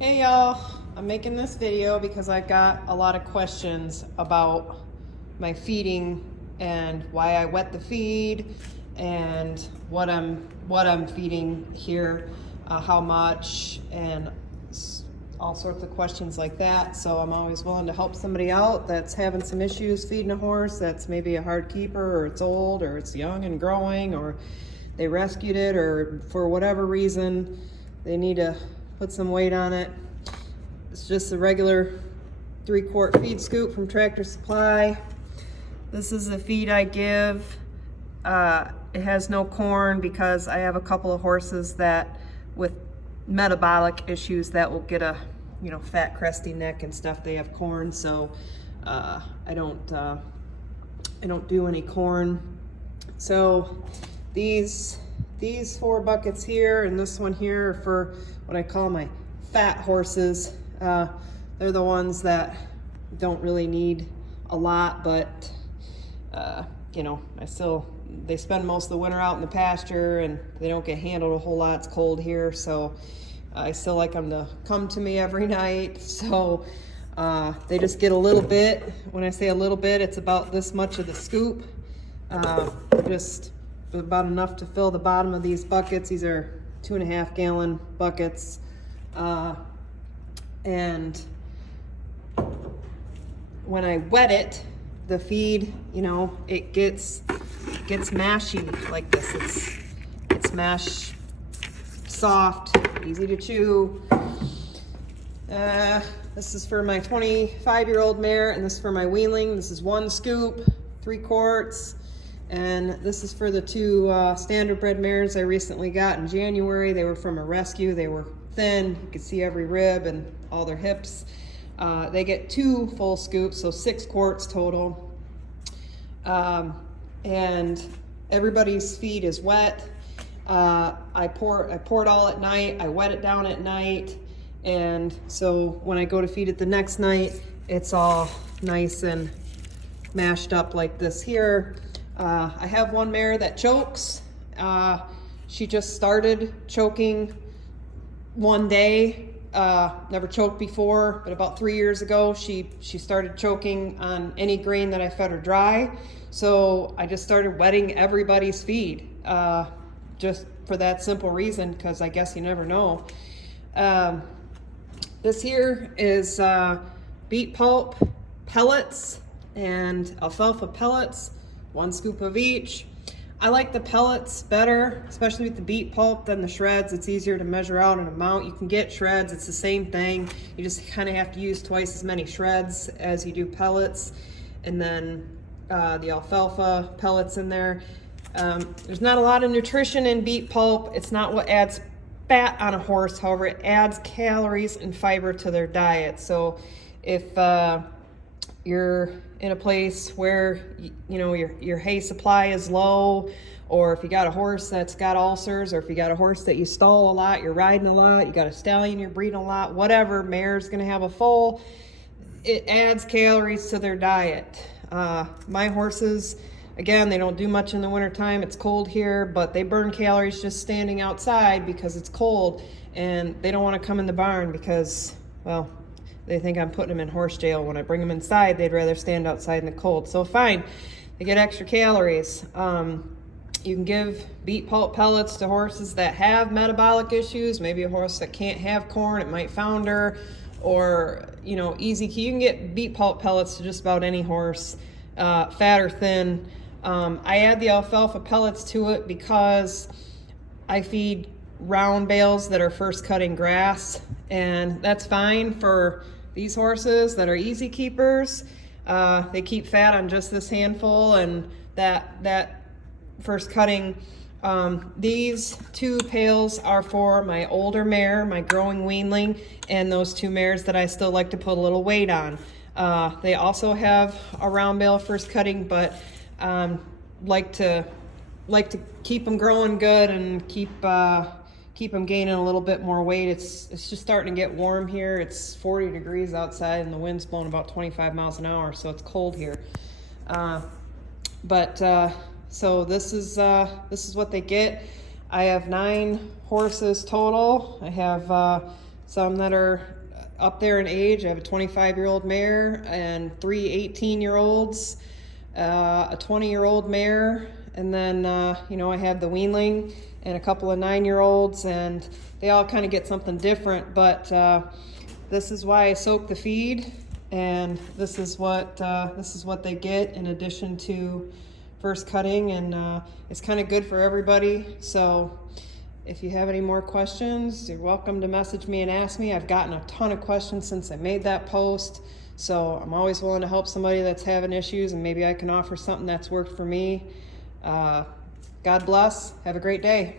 Hey y'all, I'm making this video because I got a lot of questions about my feeding and why I wet the feed and what I'm feeding here, how much, and all sorts of questions like that. So I'm always willing to help somebody out that's having some issues feeding a horse that's maybe a hard keeper, or it's old, or it's young and growing, or they rescued it, or for whatever reason they need to put some weight on it. It's just a regular 3-quart feed scoop from Tractor Supply. This is the feed I give. It has no corn because I have a couple of horses that with metabolic issues that will get a fat crusty neck and stuff. They have corn, so I don't do any corn. So these 4 buckets here and this one here are for what I call my fat horses. They're the ones that don't really need a lot, but they spend most of the winter out in the pasture and they don't get handled a whole lot. It's cold here, so I still like them to come to me every night. So they just get a little bit. When I say a little bit, it's about this much of the scoop, just about enough to fill the bottom of these buckets. These are 2.5 gallon buckets. And when I wet it, the feed, it gets mashy like this. It's mash, soft, easy to chew. This is for my 25-year-old mare, and this is for my weanling. This is 1 scoop, 3 quarts. And this is for the 2 standardbred mares I recently got in January. They were from a rescue. They were thin. You could see every rib and all their hips. They get 2 full scoops, so 6 quarts total. And everybody's feed is wet. I pour it all at night. I wet it down at night. And so when I go to feed it the next night, it's all nice and mashed up like this here. I have one mare that chokes. She just started choking one day. Never choked before, but about 3 years ago, she started choking on any grain that I fed her dry. So I just started wetting everybody's feed, just for that simple reason, because I guess you never know. This here is beet pulp pellets and alfalfa pellets. 1 scoop of each. I like the pellets better, especially with the beet pulp, than the shreds. It's easier to measure out an amount. You can get shreds, it's the same thing. You just kind of have to use twice as many shreds as you do pellets. And then the alfalfa pellets in there. There's not a lot of nutrition in beet pulp. It's not what adds fat on a horse. However, it adds calories and fiber to their diet. So if you're in a place where your hay supply is low, or if you got a horse that's got ulcers, or if you got a horse that you stall a lot, you're riding a lot, you got a stallion you're breeding a lot, whatever, mare's gonna have a foal, it adds calories to their diet. My horses, again, they don't do much in the wintertime. It's cold here, but they burn calories just standing outside because it's cold, and they don't want to come in the barn because, well, they think I'm putting them in horse jail. When I bring them inside, they'd rather stand outside in the cold. So fine, they get extra calories. You can give beet pulp pellets to horses that have metabolic issues, maybe a horse that can't have corn, it might founder, or easy key. You can get beet pulp pellets to just about any horse, fat or thin. I add the alfalfa pellets to it because I feed round bales that are first cutting grass, and that's fine for these horses that are easy keepers. They keep fat on just this handful, and that first cutting. These 2 pails are for my older mare, my growing weanling, and those 2 mares that I still like to put a little weight on. They also have a round bale first cutting, but like to keep them growing good and keep them gaining a little bit more weight. It's just starting to get warm here. It's 40 degrees outside and the wind's blowing about 25 miles an hour, so it's cold here. So this is what they get. I have 9 horses total. I have some that are up there in age. I have a 25-year-old mare and 3 18-year-olds, a 20-year-old mare, and then you know, I have the weanling and a couple of 9-year-olds, and they all kind of get something different. But this is why I soak the feed, and this is what they get in addition to first cutting, and it's kind of good for everybody. So if you have any more questions, you're welcome to message me and ask me. I've gotten a ton of questions since I made that post, so I'm always willing to help somebody that's having issues, and maybe I can offer something that's worked for me. God bless. Have a great day.